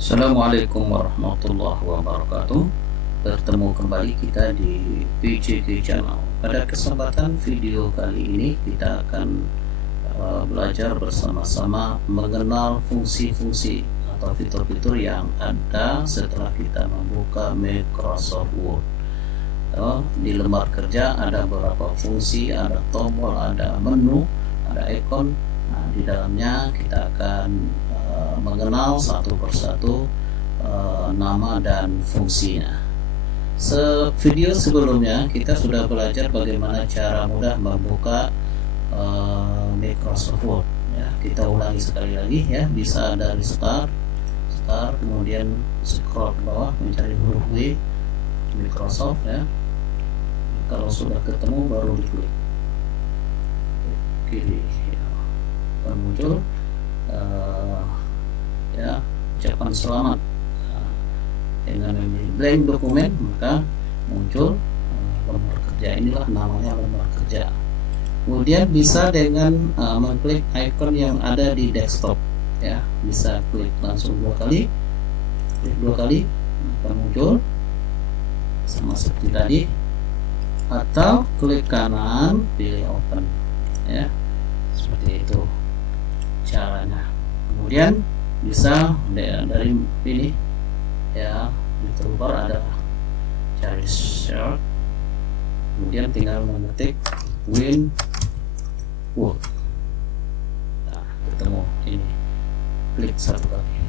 Assalamualaikum warahmatullahi wabarakatuh. Bertemu kembali kita di PJK Channel. Pada kesempatan video kali ini kita akan belajar bersama-sama mengenal fungsi-fungsi atau fitur-fitur yang ada setelah kita membuka Microsoft Word. Di lembar kerja ada beberapa fungsi, ada tombol, ada menu, ada ikon. Nah, di dalamnya kita akan mengenal satu persatu nama dan fungsinya. Video sebelumnya kita sudah belajar bagaimana cara mudah membuka Microsoft Word. Ya, kita ulangi sekali lagi ya. Bisa dari start, kemudian scroll ke bawah mencari huruf W Microsoft ya. Kalau sudah ketemu baru diklik kiri ya. Dan muncul ya ucapan selamat. Dengan memilih blank dokumen maka muncul lembar kerja. Inilah namanya lembar kerja. Kemudian bisa dengan mengklik icon yang ada di desktop ya, bisa klik langsung dua kali maka muncul sama seperti tadi, atau klik kanan pilih open ya, seperti itu caranya. Kemudian bisa dari ini ya, di toolbar ada cari search, kemudian tinggal mengetik Win Word. Nah, ketemu ini, klik satu kali.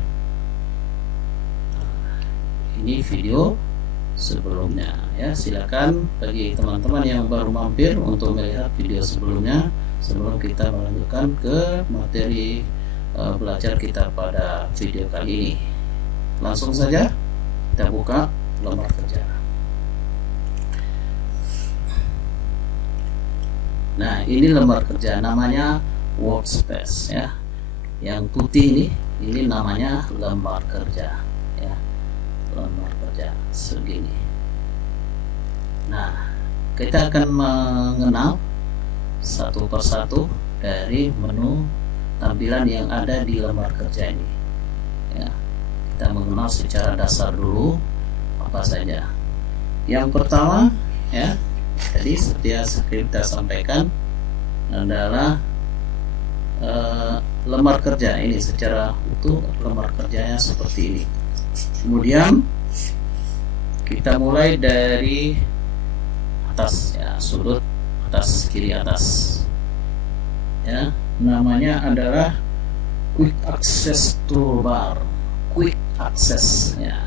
Nah, ini video sebelumnya ya. Silakan bagi teman-teman yang baru mampir untuk melihat video sebelumnya sebelum kita melanjutkan ke materi belajar kita pada video kali ini. Langsung saja kita buka lembar kerja. Nah, ini lembar kerja, namanya workspace ya. Yang putih ini namanya lembar kerja ya. Lembar kerja segini. Nah, kita akan mengenal satu persatu dari menu tampilan yang ada di lembar kerja ini ya. Kita mengenal secara dasar dulu apa saja. Yang pertama ya, tadi seperti kita sampaikan adalah lembar kerja ini secara utuh. Lembar kerjanya seperti ini. Kemudian kita mulai dari atas ya, sudut atas kiri atas ya. Namanya adalah Quick Access Toolbar. Quick Access ya,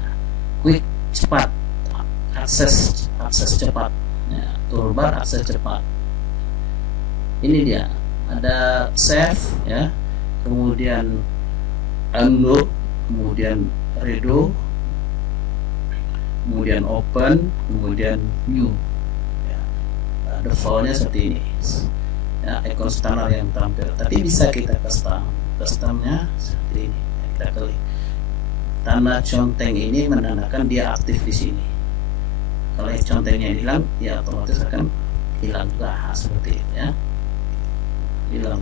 quick cepat, akses cepat ya. Toolbar akses cepat. Ini dia, ada save ya, kemudian undo, kemudian redo, kemudian open, kemudian new ya. Ada filenya seperti ini ya, ikon standar yang tampil. Tapi bisa kita customnya seperti ini. Kita klik tanda conteng ini menandakan dia aktif di sini. Kalau contengnya hilang, ya otomatis akan hilang juga seperti itu ya. Hilang.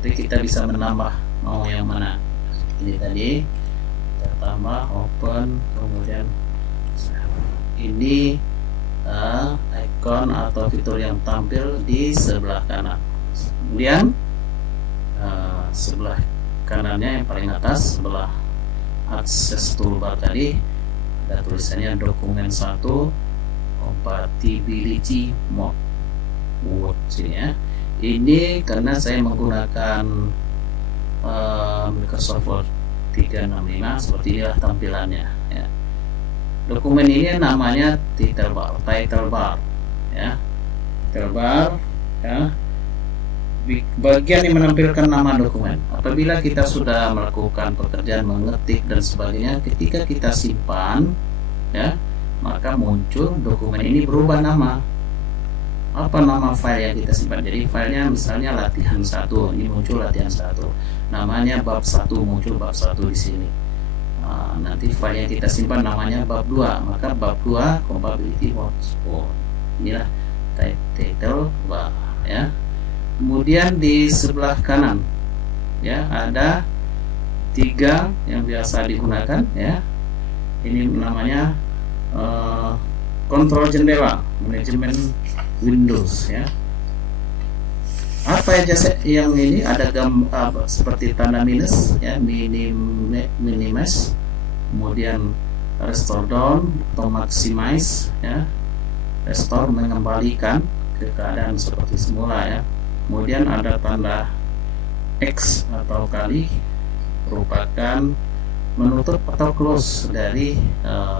Jadi kita bisa menambah mau yang mana. Ini tadi kita tambah open, kemudian ini ikon atau fitur yang tampil di sebelah kanan. Kemudian sebelah kanannya yang paling atas, sebelah akses toolbar tadi ada tulisannya dokumen 1 compatibility mode Word sini ya. Ini karena saya menggunakan Microsoft Word 365, seperti inilah tampilannya ya. Dokumen ini namanya title bar ya. Title bar ya, bagian yang menampilkan nama dokumen. Apabila kita sudah melakukan pekerjaan mengetik dan sebagainya, ketika kita simpan ya, maka muncul dokumen ini berubah nama. Apa nama file yang kita simpan? Jadi filenya misalnya latihan 1, ini muncul latihan 1. Namanya bab 1, muncul bab 1 di sini. Nanti file yang kita simpan namanya bab 2, maka bab 2 compatibility mode. Inilah title bar ya. Kemudian di sebelah kanan ya ada tiga yang biasa digunakan ya. Ini namanya kontrol jendela, manajemen Windows ya. Apa aja yang ini ada seperti tanda minus ya, minimize, kemudian restore down atau maximize ya, restore mengembalikan ke keadaan seperti semula ya. Kemudian ada tanda X atau kali, merupakan menutup atau close dari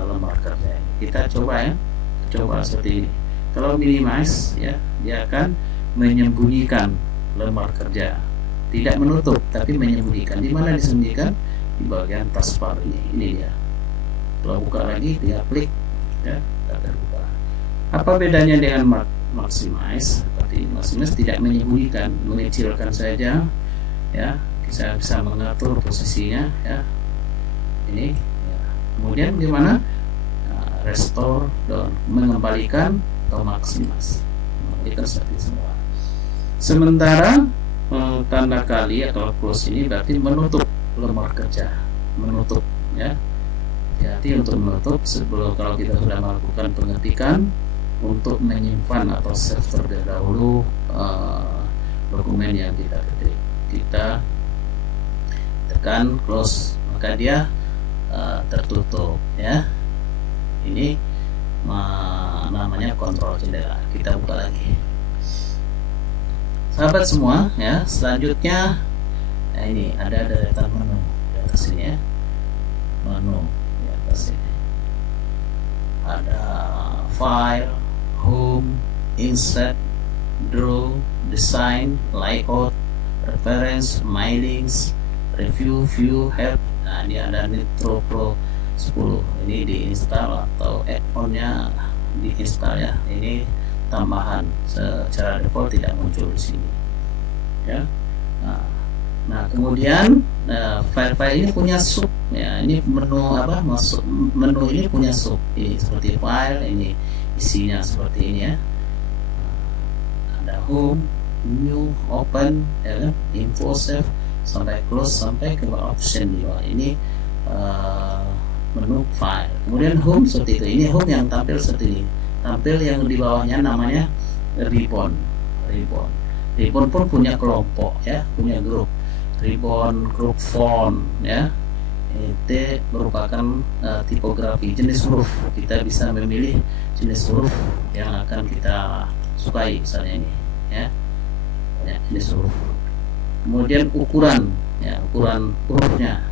lembar kerja. Kita coba ya, coba seperti ini. Kalau minimize ya, dia akan menyembunyikan lembar kerja, tidak menutup tapi menyembunyikan. Di mana disembunyikan? Di bagian taskbar ini. Ini dia. Kalau buka lagi, dia klik ya, terbuka. Apa bedanya dengan maximize? Seperti ini, maximize tidak menyembunyikan, mengecilkan saja ya. Kita bisa mengatur posisinya ya. Ini ya. Kemudian gimana? Restore dan mengembalikan atau maximize, mengembalikan seperti semula. Sementara tanda kali atau close ini berarti menutup lembar kerja, menutup ya. Jadi untuk menutup, sebelum kalau kita sudah melakukan pengetikan, untuk menyimpan atau save terlebih dahulu dokumen yang kita ketik, kita tekan close, maka dia tertutup ya. Ini namanya kontrol jendela. Kita buka lagi. Sahabat semua ya, selanjutnya ini ada deretan menu di atas sini ya. Menu di atas sini. Ada file, home, insert, draw, design, layout, reference, my links, review, view, help. Nah, ini ada Nitro Pro 10. Ini diinstal atau add-onnya diinstal ya. Ini tambahan, secara default tidak muncul di sini ya. Nah kemudian file-file ini punya sub ya. Ini menu apa, masuk menu ini punya sub ini, seperti file ini isinya seperti ini ya. Ada home, new, open ya, info, save, sampai close, sampai ke option di bawah ini menu file. Kemudian home seperti itu. Ini home yang tampil seperti ini. Tampil yang di bawahnya namanya ribbon. Ribbon pun punya kelompok ya, punya grup. Ribbon, grup font ya. Itu merupakan tipografi, jenis huruf. Kita bisa memilih jenis huruf yang akan kita sukai, misalnya ini ya. Jenis huruf. Kemudian ukuran ya, ukuran hurufnya.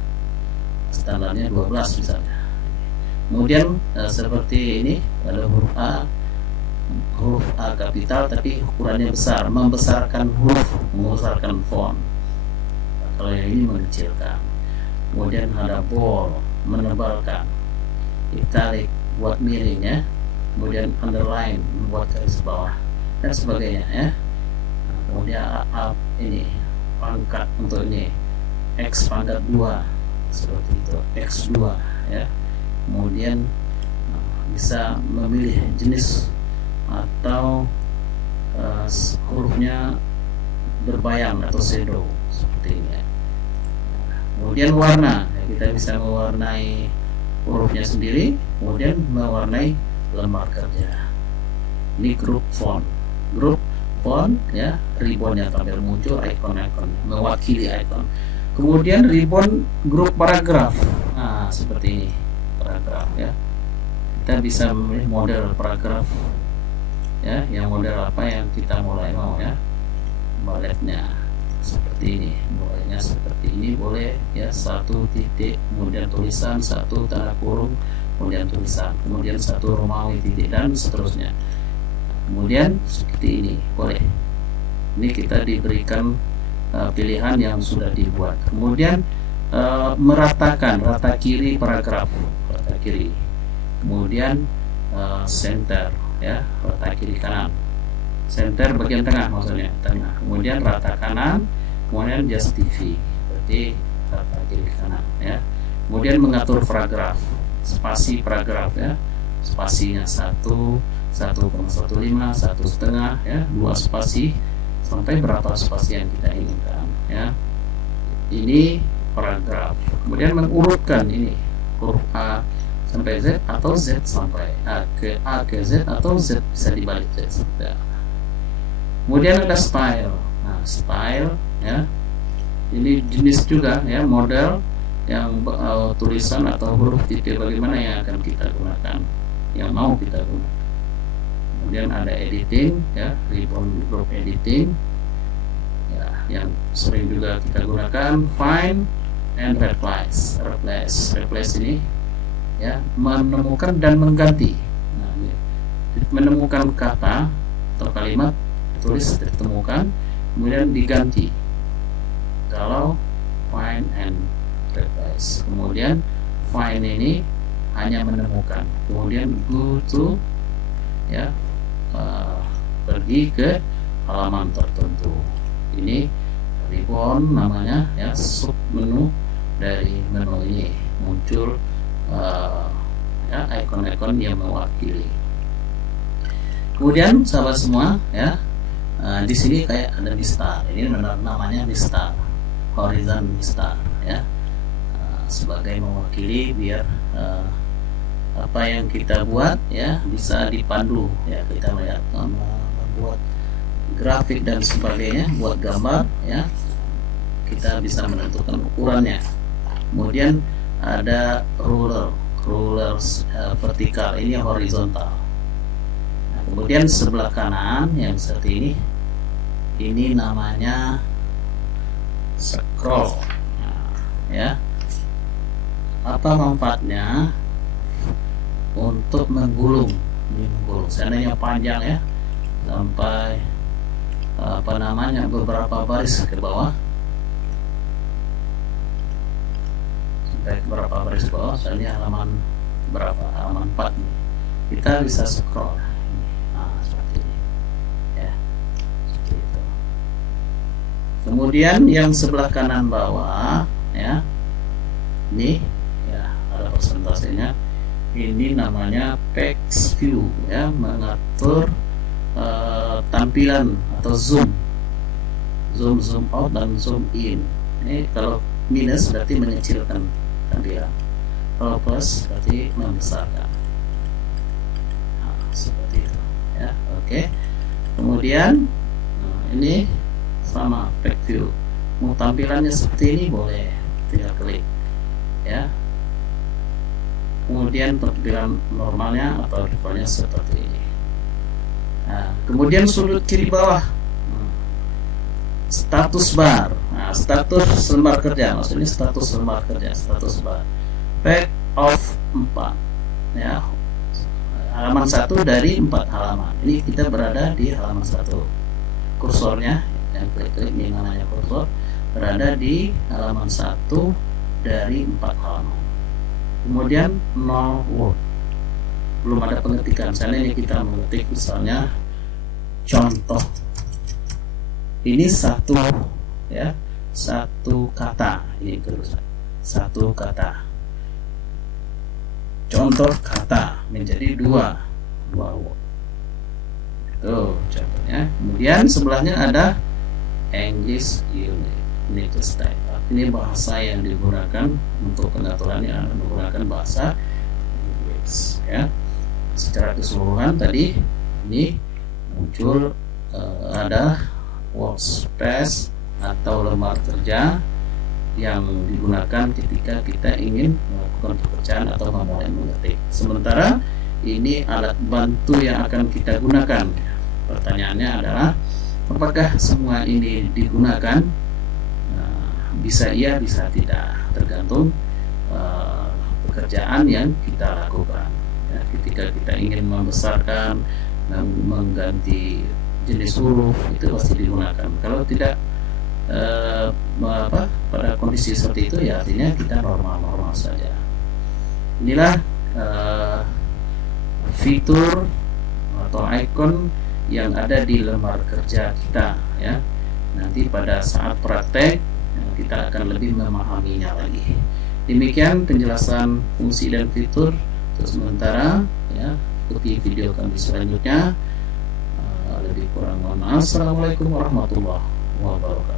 Standarnya 12 misalnya. Kemudian seperti ini ada huruf A kapital tapi ukurannya besar, membesarkan huruf, membesarkan font. Kalau yang ini mengecilkan. Kemudian ada bold, menebalkan, italic buat miring ya. Kemudian underline buat garis bawah dan sebagainya ya. Kemudian ini pangkat untuk ini X pangkat 2 seperti itu, X2 ya. Kemudian bisa memilih jenis atau hurufnya berbayang atau shadow seperti ini ya. Kemudian warna ya, kita bisa mewarnai hurufnya sendiri, kemudian mewarnai lembar kerja. Ini grup font ya, ribbonnya tampil muncul, ikon-ikon mewakili ikon. Kemudian ribbon grup paragraf. Nah seperti ini paragraf ya. Kita bisa memilih model paragraf ya, yang model apa yang kita mulai mau ya. Baletnya seperti ini, mulainya seperti ini, boleh ya, 1 titik, kemudian tulisan, 1 tanda kurung, kemudian tulisan, kemudian 1 Romawi titik dan seterusnya. Kemudian seperti ini boleh. Ini kita diberikan pilihan yang sudah dibuat. Kemudian meratakan, rata kiri paragraf, rata kiri. Kemudian center ya, rata kiri kanan. Center bagian tengah maksudnya, tengah. Kemudian rata kanan, kemudian justify, berarti rata kiri kanan ya. Kemudian mengatur paragraf, spasi paragraf ya. Spasinya 1, 1,15, 1,5 ya, 2 spasi sampai berapa spasi yang kita inginkan ya. Ini paragraf. kemudian mengurutkan ini huruf A sampai Z atau Z sampai A ke Z atau Z bisa dibalik Z sampai A. Kemudian ada style. Nah, style ya, ini jenis juga ya, model yang tulisan atau huruf tipe bagaimana yang akan kita gunakan, yang mau kita gunakan. Kemudian ada editing ya, ribbon group editing ya, yang sering juga kita gunakan. Find and replace. Replace ini ya, menemukan dan mengganti. Nah, ini, menemukan kata atau kalimat tulis ditemukan kemudian diganti kalau find and replace. Kemudian find ini hanya menemukan, kemudian go to ya, pergi ke halaman tertentu. Ini ribbon namanya ya, sub menu dari menu ini muncul ya, ikon-ikon yang mewakili. Kemudian sahabat semua ya, di sini kayak ada mistar, ini namanya mistar, horizon mistar ya, sebagai mewakili biar apa yang kita buat ya bisa dipandu ya, kita melihat membuat grafik dan sebagainya, buat gambar ya, kita bisa menentukan ukurannya. Kemudian ada rulers vertikal, ini horizontal. Nah, kemudian sebelah kanan yang seperti ini namanya scroll. Nah, ya, apa manfaatnya? Untuk menggulung, seandainya panjang ya, sampai apa namanya beberapa baris ke bawah, sampai beberapa baris ke bawah, misalnya halaman berapa, halaman 4 nih, kita bisa scroll. Nah, seperti ini ya, seperti itu. Kemudian yang sebelah kanan bawah ya, ini ya ada persentasenya. Ini namanya text view ya, mengatur tampilan atau zoom out dan zoom in. Ini kalau minus berarti mengecilkan tampilan, kalau plus berarti membesarkan. Nah, seperti itu ya. Oke. Kemudian ini sama text view, mau tampilannya seperti ini boleh, tinggal klik ya. Kemudian tampilan normalnya atau defaultnya seperti ini. Nah, kemudian sudut kiri bawah, status bar. Nah, status lembar kerja, maksudnya status lembar kerja, status bar. Page of 4 ya, halaman 1 dari 4 halaman. Ini kita berada di halaman 1. Kursornya yang klik-klik ini namanya kursor, berada di halaman 1 dari 4 halaman. Kemudian no word, belum ada pengetikan. Misalnya ini kita mengetik misalnya contoh, ini satu ya, satu kata, ini tulisan satu kata, contoh kata menjadi dua word, itu contohnya. Kemudian sebelahnya ada English unit style. Ini bahasa yang digunakan untuk pengaturannya, menggunakan bahasa Inggris ya. Secara keseluruhan tadi ini muncul ada workspace atau lembar kerja yang digunakan ketika kita ingin melakukan pekerjaan atau memulai mengetik. Sementara ini alat bantu yang akan kita gunakan. Pertanyaannya adalah apakah semua ini digunakan? Bisa iya, bisa tidak, tergantung pekerjaan yang kita lakukan ya. Ketika kita ingin membesarkan dan mengganti jenis huruf, itu pasti digunakan. Kalau tidak pada kondisi seperti itu ya artinya kita normal-normal saja. Inilah fitur atau ikon yang ada di lembar kerja kita ya. Nanti pada saat praktek kita akan lebih memahaminya lagi. Demikian penjelasan fungsi dan fitur untuk sementara ya. Ikuti video kami selanjutnya. Lebih kurang mohon maaf. Assalamualaikum warahmatullahi wabarakatuh.